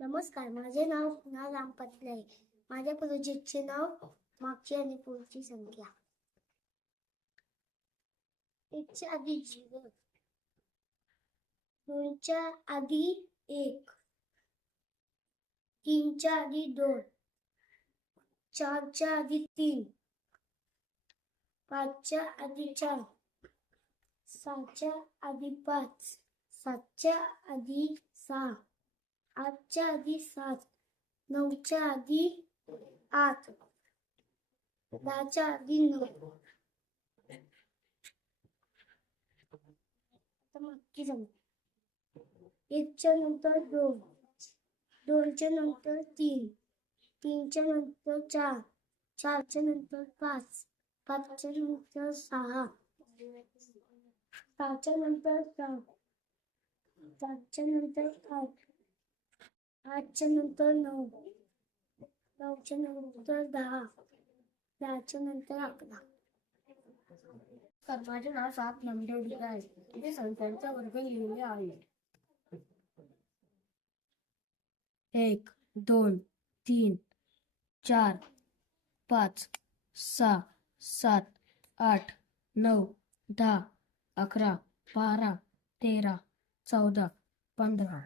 नमस्कार, माझे नाव कुणाल राम पत्रे आहे. माझ्या प्रोजेक्टचे नाव मागची आणि पुढची संख्या. 1च्या आधी 0, 2च्या आधी 1, 3च्या आधी 2, 4च्या आधी 3, 5च्या आधी 4, 6च्या आधी 5, 7च्या आधी 6, 8च्या आधी 7, 9च्या आधी 8, 10च्या आधी 9. आता मागची संख्या. 1च्या नंतर 2, 2च्या नंतर 3, 3च्या नंतर 4, 4च्या नंतर 5, 5च्या नंतर 6, 6च्या नंतर 7, 7च्या नंतर 8, 8च्या नंतर 9, 9च्या नंतर 10, 10च्या नंतर 11. माझे नाव सात नमदेव आहे. इथे संख्यांचा वर्ग लिहिलेले आहे. 1, 2, 3, 4, 5, 6, 7, 8, 9, 10, 11, 12, 13, 14, 15.